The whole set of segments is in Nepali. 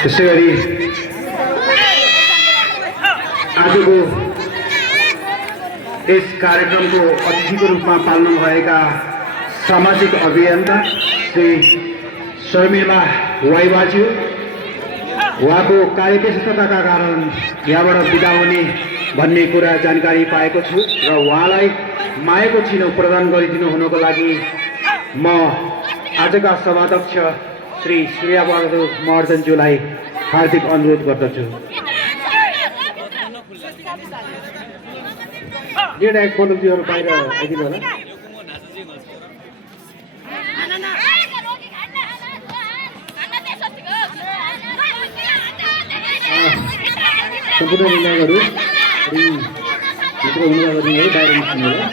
त्यसैगरी आजको यस कार्यक्रमको अतिथिको रूपमा पाल्नु भएका सामाजिक अभियन्ता श्री शर्मिला वाइबाज्यू, उहाँको कार्यव्यस्तताका कारण यहाँबाट बिदा हुने भन्ने कुरा जानकारी पाएको छु र उहाँलाई मायाको चिनो प्रदान गरिदिनु हुनको लागि म आजका सभाध्यक्ष श्री सूर्यबहादुर महर्जनज्यूलाई हार्दिक अनुरोध गर्दछु। निर्णायक प्रमुखजीहरू बाहिर आइदिनु होला। सम्पूर्ण निर्णायकहरू भित्र हुनुहुनेहरू बाहिर निस्किनु होला।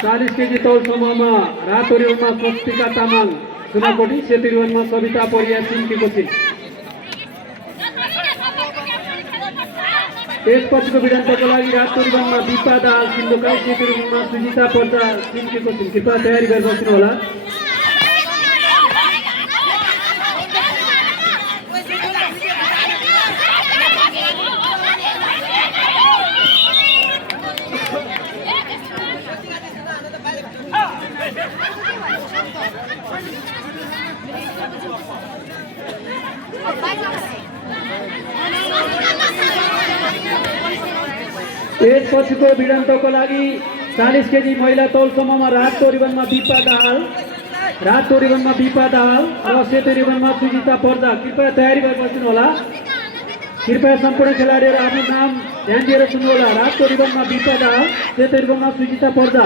40 केजी तौल समूहमा रातो रिबनमा स्वस्तिका तामाङ सुनाकोटी, सेतो रिबनमा सविता परिया सिन्कीको छिन्। त्यसपछिको भिडान्तको लागि रातो रिबनमा दिपा दाहाल सिन्धुकाई, सेतो रिबनमा सुजिता पर्दा सिन्कीको छिन्। कृपया तयारी गरेर बस्नु होला। त्यसपछिको भिडान्तको लागि 40 केजी महिला तौल समूहमा रातो रिबनमा दिपा दाहाल, र सेतो रिबनमा सुजिता पर्दा। कृपया तयारी गरेर बस्नु होला। कृपया सम्पूर्ण खेलाडीहरू आफ्नो नाम ध्यान दिएर सुन्नु होला। रातो रिबनमा दिपा दाहाल, सेतो रिबनमा सुजिता पर्दा।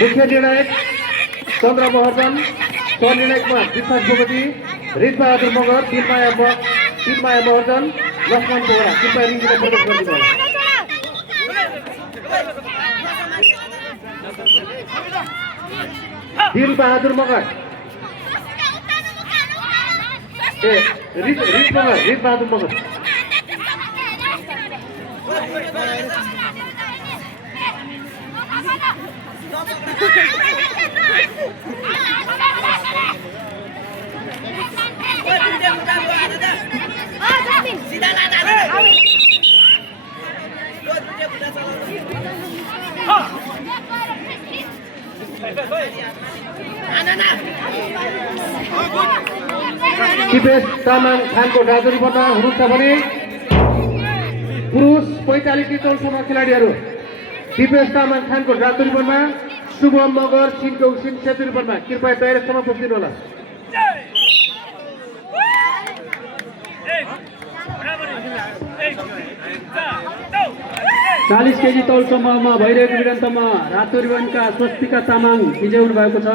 मुख्य निर्णायक चन्द्र महर्जन, सहनिर्णायकमा विश्वास बोगटी, रितबहादुर मगर, तिनमाया महर्जन, लक्ष्मण बोगरा। कृपया रिङमा प्रवेश गरिदिनु होला। दिलबहादुर मगर, रितबहादुर मगर। दिपेश तामाङ खानको रातो रिबनमा हुनुहुन्छ भने पुरुष 45 केजी तौलसम्म खेलाडीहरू दिपेश तामाङ खानको रातो रिबनमा, शुभम मगर सिनको सेतो रिबनमा। कृपया तयारीसम्म पुग्दिनु होला। 40 केजी तौल समूहमा भइरहेको भिडान्तमा रातो रिबनका स्वस्तिका तामाङ विजय हुनुभएको छ।